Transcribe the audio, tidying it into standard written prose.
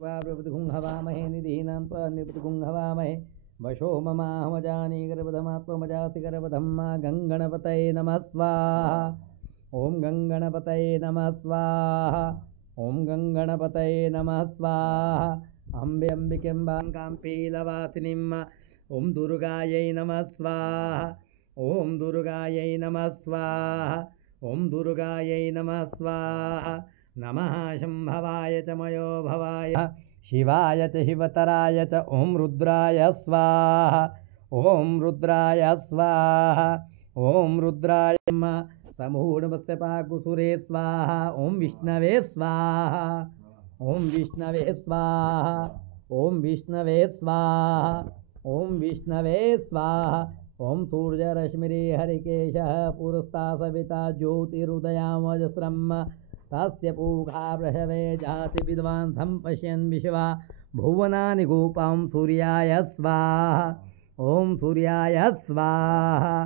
प्रभृतिगुंहवामहे निधीनां निपृतिगुंहवामहे वशो ममाहमजानी गर्भधमात्मजाति गर्भधम्मा गंगणपतये नमः स्वाहा। ओम गंगणपतये नमः स्वाहा। ओम गंगणपतये नमः स्वाहा। अम्बे अंबिकेम्बां पीलवासिनीम् ओम दुर्गायै नमः स्वाहा। ओम दुर्गायै नमः स्वाहा। ओम दुर्गायै नमः स्वाहा। नमः शंभवाय च मयो भवाय शिवाय च शिवतराय च ओम रुद्राय स्वाहा। ओम रुद्राय स्वाहा। ओम रुद्राय समूढमस्तपाकुसुरे स्वाहा। ओम विष्णवे स्वाहा। ओम विष्णवे स्वाहा। ओम विष्णवे स्वाहा। ओम विष्णवे स्वाहा। ओम सूर्यरश्मिरे हरिकेशः पुरस्ता सविता ज्योतिरुदयामजस्रम् तस्य पूघा वृषवे जाति विद्वांसं पश्यन् विश्वा भुवनानि गोपां सूर्याय स्वाहा। ओम सूर्याय स्वाहा।